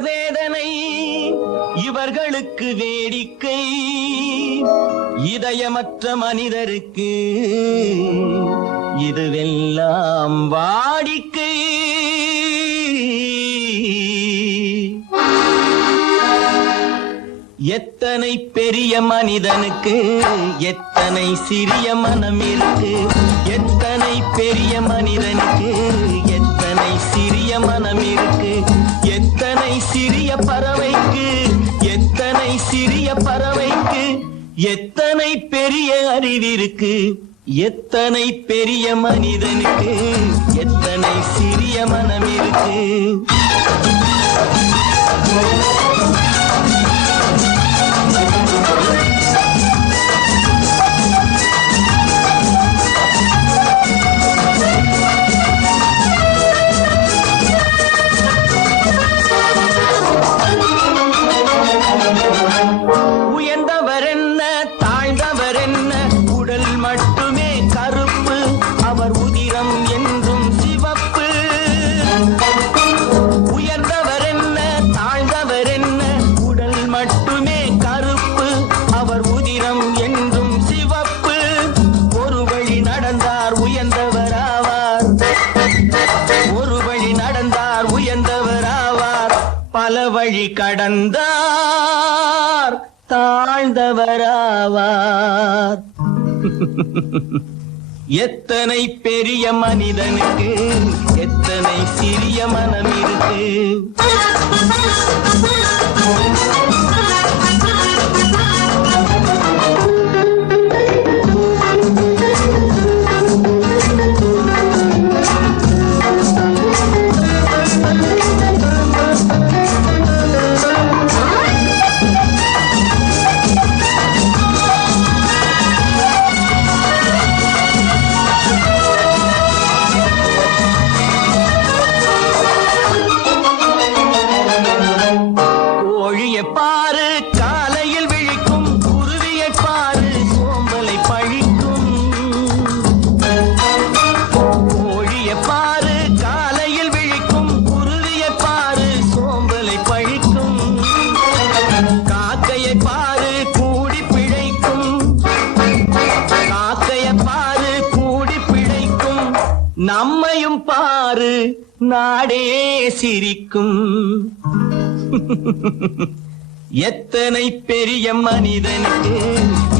இவர் வேதனை இவர்களுக்கு வேடிக்கை, இதயமற்ற மனிதருக்கு இதுவெல்லாம் வாடிக்கை. எத்தனை பெரிய மனிதனுக்கு எத்தனை சிறிய மனம் இருக்கு, எத்தனை பெரிய மனிதனுக்கு எத்தனை சிறிய மனம் இருக்கு, எத்தனை சிறிய பறவைக்கு எத்தனை சிறிய பறவைக்கு எத்தனை பெரிய அறிவிருக்கு, எத்தனை பெரிய மனிதனுக்கு எத்தனை சிறிய மனம் இருக்கு. உயர்ந்தவர் என்ன தாழ்ந்தவர் என்ன, உடல் மட்டுமே கருப்பு, அவர் உதிரம் என்றும் சிவப்பு. உயர்ந்தவர் என்ன தாழ்ந்தவர் என்ன, உடல் மட்டுமே கருப்பு, அவர் உதிரம் என்றும் சிவப்பு. ஒரு வழி நடந்தார் உயர்ந்தவர் ஆவார், ஒரு வழி நடந்தார் உயர்ந்தவர் ஆவார், பல வழி கடந்தார் தாழ்ந்தவராவார். எத்தனை பெரிய மனிதனுக்கு எத்தனை சிறிய மனம் இருக்கு. பாரு காலையில் விழிக்கும் குருவியை பாரு சோம்பலை பழிக்கும். கோழியை பாரு காலையில் விழிக்கும் குருவியை பாரு சோம்பலை பழிக்கும். காக்கையை பாரு கூடி பிழைக்கும், காக்கையை பாரு கூடி பிழைக்கும். நம்மையும் பாரு நாடே சிரிக்கும். எத்தனை பெரிய மனிதனுக்கு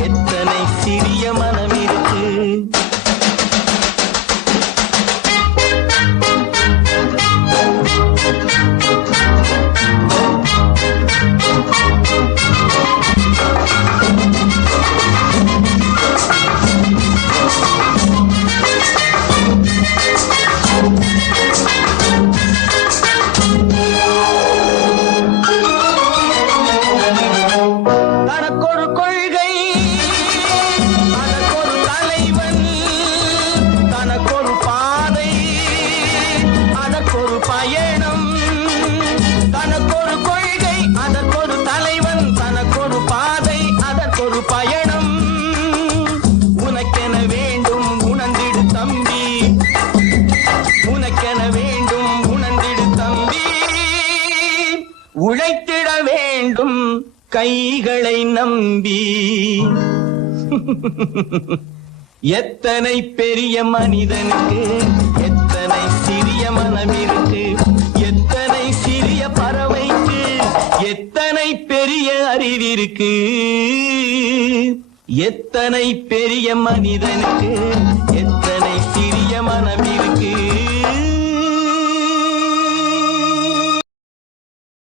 எத்தனை சிறிய மனம் இருக்கு. தனக்கொரு கொள்கை அதற்கொரு தலைவன், தனக்கொரு பாதை அதற்கொரு பயணம். தனக்கொரு கொள்கை அதற்கொரு தலைவன், தனக்கொரு பாதை அதற்கொரு பயணம். உனக்கென வேண்டும் உணர்ந்திடு தம்பி, உனக்கென வேண்டும் உணர்ந்திடு தம்பி. உழைத்திட வேண்டும் கைகளை நம்பி. எத்தனை பெரிய மனிதனுக்கு எத்தனை சிறிய மனம் இருக்கு, எத்தனை சிறிய பறவைக்கு எத்தனை பெரிய அறிவிருக்கு, எத்தனை பெரிய மனிதனுக்கு